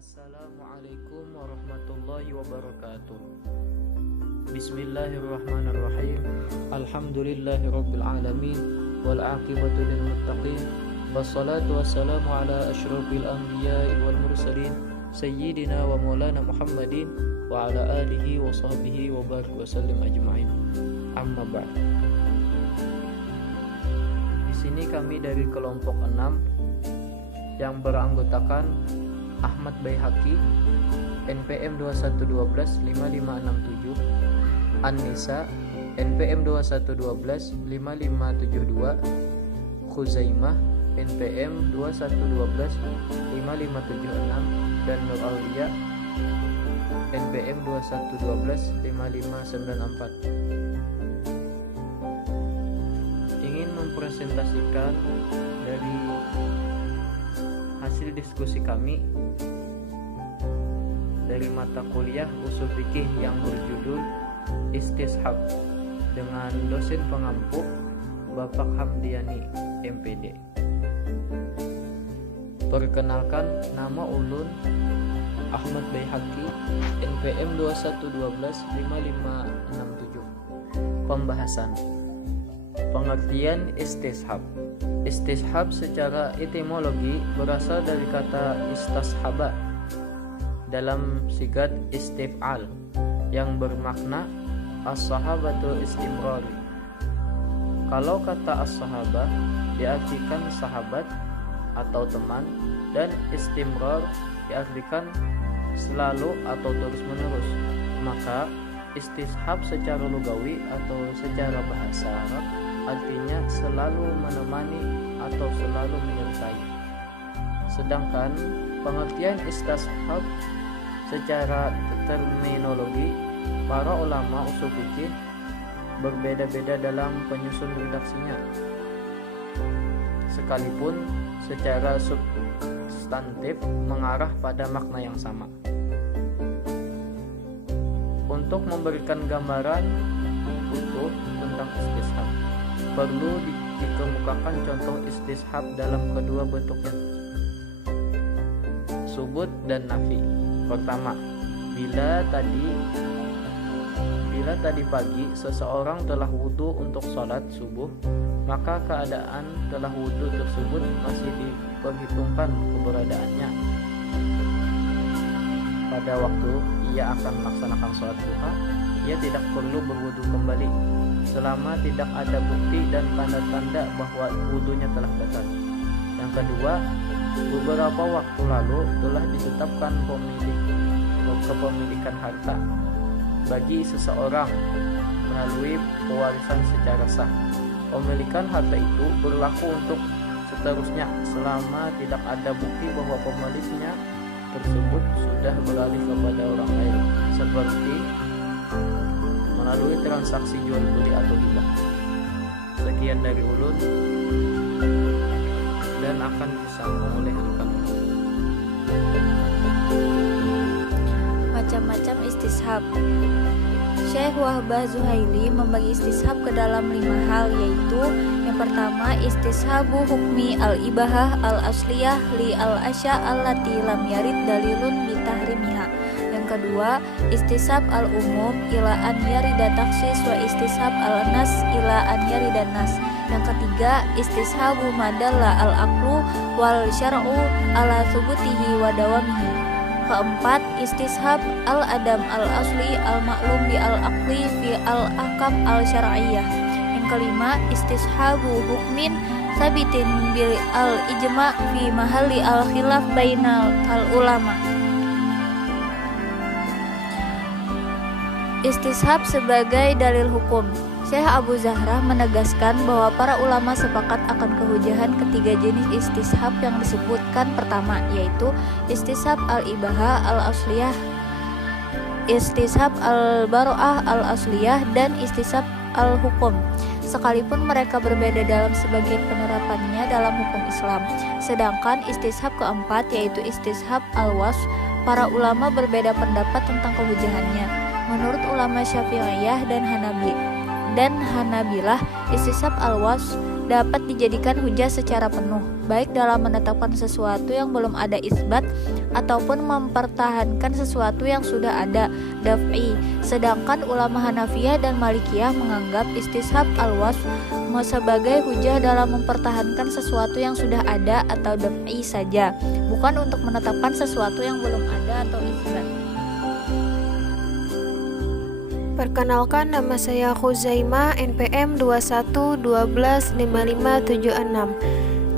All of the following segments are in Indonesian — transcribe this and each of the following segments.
Assalamualaikum warahmatullahi wabarakatuh. Bismillahirrahmanirrahim. Alhamdulillahirabbil alamin wal aqibatu lil muttaqin. Wassalatu wassalamu ala asyrafil anbiya'i wal mursalin sayyidina wa maulana Muhammadin wa ala alihi wa sahbihi wa barik wa sallim ajma'in. Amma ba'd. Di sini kami dari kelompok 6 yang beranggotakan Ahmad Baihaqi, NPM 21125567, An-Nisa, NPM 21125572, Khuzaimah, NPM 21125576, dan Nur Aulia, NPM 21125594. Ingin mempresentasikan dari hasil diskusi kami dari mata kuliah usul fikih yang berjudul Istishab dengan dosen pengampu Bapak Hamdiani MPD. Perkenalkan, nama ulun Ahmad Baihaqi, NPM 21125567. Pembahasan pengertian istishab. Istishab secara etimologi berasal dari kata istashaba dalam sigat istif'al yang bermakna as-sahabatu istimrar. Kalau kata as-sahabah diartikan sahabat atau teman, dan istimrar diartikan selalu atau terus-menerus. Maka istishab secara lugawi atau secara bahasa Arab artinya selalu menemani atau selalu menyertai. Sedangkan pengertian istishab secara terminologi para ulama usul fikih berbeda-beda dalam penyusun redaksinya, sekalipun secara substantif mengarah pada makna yang sama. Untuk memberikan gambaran utuh tentang istishab, perlu dikemukakan contoh istishab dalam kedua bentuknya, subut dan nafi. Pertama, bila tadi pagi seseorang telah wudhu untuk sholat subuh, maka keadaan telah wudhu tersebut masih diperhitungkan keberadaannya pada waktu ia akan melaksanakan sholat duha. Ia tidak perlu berwudhu kembali selama tidak ada bukti dan tanda-tanda bahwa wudhunya telah batal. Yang kedua, beberapa waktu lalu telah ditetapkan kepemilikan harta bagi seseorang melalui pewarisan secara sah. Pemilikan harta itu berlaku untuk seterusnya selama tidak ada bukti bahwa pemiliknya tersebut sudah beralih kepada orang lain, seperti melalui transaksi jual beli atau hibah. Sekian dari ulun dan akan disambung oleh rekan. Macam-macam istishab. Syekh Wahbah Zuhaili membagi istishab ke dalam 5 hal, yaitu yang pertama istishabu hukmi al-ibahah al-asliyah li al-asya allati lam yarid dalilun bitahrimiha. Yang kedua, istishab al-umum ila an yarida taksis wa istishab al-nas ila an yarida nas. Yang ketiga, istishabu madalla al-aqlu wal syar'u ala thubutihi wa dawamihi. Keempat, istishab al-adam al-asli al-maklum bi al-aqli fi al-ahkam al-syar'iyyah. Yang kelima, istishabu hukmin sabitin bil al-ijma' fi mahalli al-khilaf bainal al-ulama. Istishab sebagai dalil hukum. Syekh Abu Zahra menegaskan bahwa para ulama sepakat akan kehujahan ketiga jenis istishab yang disebutkan pertama, yaitu istishab al-ibahah al-asliyah, istishab al-baro'ah al-asliyah, dan istishab al-hukum. Sekalipun mereka berbeda dalam sebagian penerapannya dalam hukum Islam. Sedangkan istishab keempat, yaitu istishab al-was, para ulama berbeda pendapat tentang kehujahannya. Menurut ulama Syafi'iyah dan Hanabilah, istishab al-was dapat dijadikan hujah secara penuh. baik dalam menetapkan sesuatu yang belum ada isbat ataupun mempertahankan sesuatu yang sudah ada, daf'i. Sedangkan ulama Hanafiyah dan Malikiyah menganggap istishab al-wasf sebagai hujah dalam mempertahankan sesuatu yang sudah ada atau daf'i saja, bukan untuk menetapkan sesuatu yang belum ada atau isbat. Perkenalkan, nama saya Khuzaimah, NPM 21125576.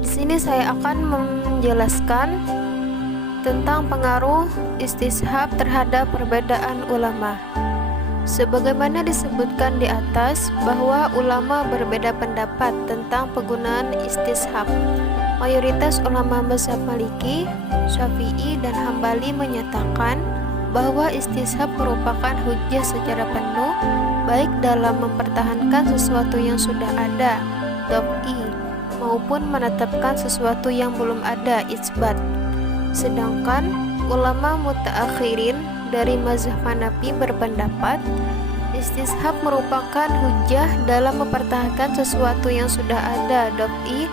Di sini saya akan menjelaskan tentang pengaruh istishab terhadap perbedaan ulama. Sebagaimana disebutkan di atas bahwa ulama berbeda pendapat tentang penggunaan istishab. Mayoritas ulama mazhab Maliki, Syafi'i, dan Hambali menyatakan bahwa istishab merupakan hujjah secara penuh baik dalam mempertahankan sesuatu yang sudah ada, daf'i, maupun menetapkan sesuatu yang belum ada, isbat. Sedangkan ulama mutaakhirin dari mazhab Hanafi berpendapat istishab merupakan hujjah dalam mempertahankan sesuatu yang sudah ada, daf'i.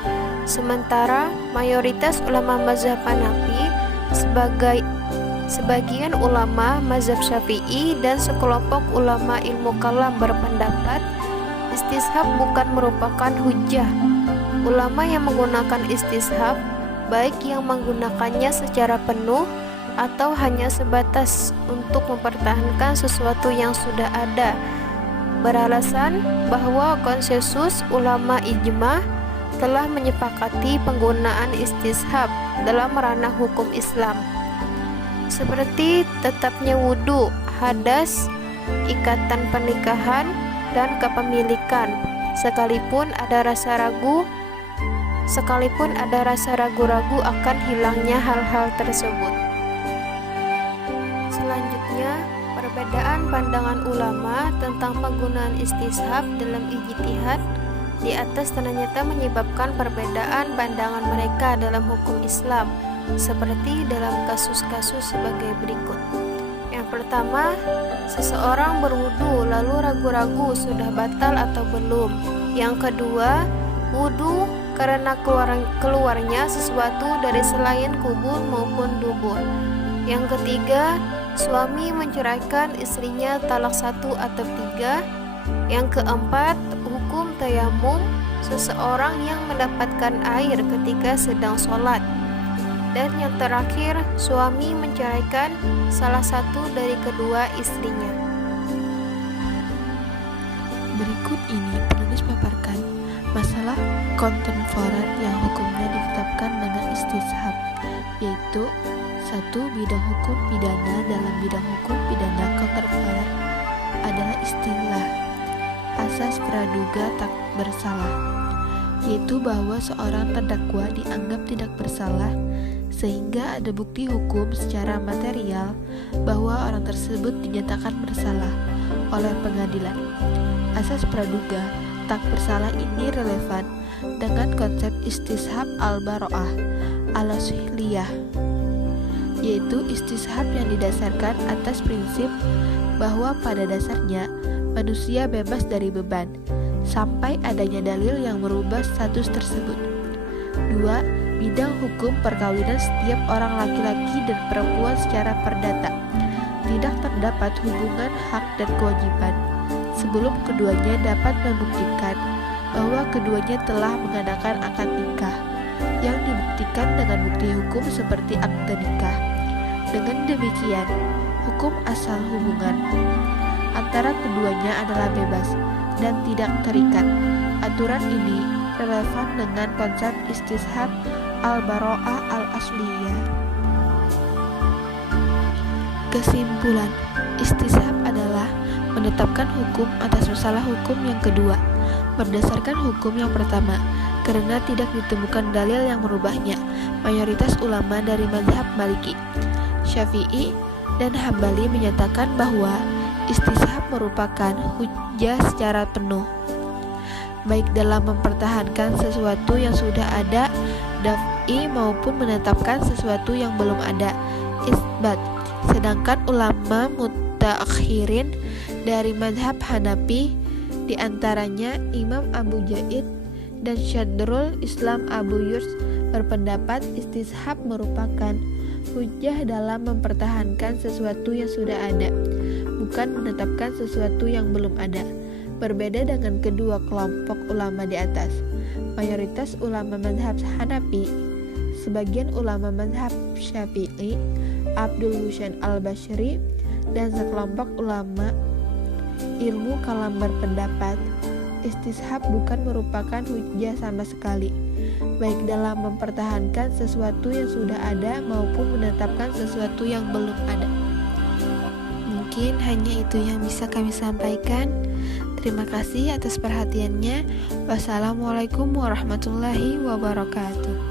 Sementara mayoritas ulama mazhab Hanafi sebagian ulama mazhab Syafi'i dan sekelompok ulama ilmu kalam berpendapat istishab bukan merupakan hujjah. Ulama yang menggunakan istishab, baik yang menggunakannya secara penuh atau hanya sebatas untuk mempertahankan sesuatu yang sudah ada, beralasan bahwa konsensus ulama ijma telah menyepakati penggunaan istishab dalam ranah hukum Islam, seperti tetapnya wudhu, hadas, ikatan pernikahan, dan kepemilikan, sekalipun ada rasa ragu-ragu akan hilangnya hal-hal tersebut. Selanjutnya, perbedaan pandangan ulama tentang penggunaan istishab dalam ijtihad di atas ternyata menyebabkan perbedaan pandangan mereka dalam hukum Islam, seperti dalam kasus-kasus sebagai berikut. Yang pertama, seseorang berwudu lalu ragu-ragu sudah batal atau belum. Yang kedua, wudu karena keluarnya sesuatu dari selain kubur maupun dubur. Yang ketiga, suami menceraikan istrinya talak 1 atau 3. Yang keempat, hukum tayamum seseorang yang mendapatkan air ketika sedang sholat. Dan yang terakhir, suami menceraikan salah satu dari kedua istrinya. Berikut ini penulis paparkan masalah kontemporer yang hukumnya ditetapkan dengan istishab, yaitu 1. Bidang hukum pidana. Dalam bidang hukum pidana kontemporer adalah istilah asas praduga tak bersalah, yaitu bahwa seorang terdakwa dianggap tidak bersalah sehingga ada bukti hukum secara material bahwa orang tersebut dinyatakan bersalah oleh pengadilan. Asas praduga tak bersalah ini relevan dengan konsep istishab al-baro'ah al-asliyah, yaitu istishab yang didasarkan atas prinsip bahwa pada dasarnya manusia bebas dari beban sampai adanya dalil yang merubah status tersebut. 2. Bidang hukum perkawinan setiap orang laki-laki dan perempuan secara perdata. Tidak terdapat hubungan hak dan kewajiban sebelum keduanya dapat membuktikan bahwa keduanya telah mengadakan akad nikah yang dibuktikan dengan bukti hukum seperti akte nikah. Dengan demikian, hukum asal hubungan antara keduanya adalah bebas dan tidak terikat. Aturan ini relevan dengan konsep istishab al-baro'ah al-asliyah. Kesimpulan, istishab adalah menetapkan hukum atas masalah hukum yang kedua berdasarkan hukum yang pertama karena tidak ditemukan dalil yang merubahnya. Mayoritas ulama dari mazhab Maliki, Syafi'i, dan Hambali menyatakan bahwa istishab merupakan hujjah secara penuh, baik dalam mempertahankan sesuatu yang sudah ada, daf'i, maupun menetapkan sesuatu yang belum ada, isbat. Sedangkan ulama mutaakhirin dari mazhab Hanafi, diantaranya Imam Abu Jaid dan Syadrul Islam Abu Yurs, berpendapat istishab merupakan hujjah dalam mempertahankan sesuatu yang sudah ada, bukan menetapkan sesuatu yang belum ada. Berbeda dengan kedua kelompok ulama di atas, mayoritas ulama mazhab Hanafi, sebagian ulama mazhab Syafi'i, Abdul Husain al-Basyri, dan sekelompok ulama ilmu kalam berpendapat istishab bukan merupakan hujjah sama sekali, baik dalam mempertahankan sesuatu yang sudah ada maupun menetapkan sesuatu yang belum ada. Mungkin hanya itu yang bisa kami sampaikan. Terima kasih atas perhatiannya. Wassalamualaikum warahmatullahi wabarakatuh.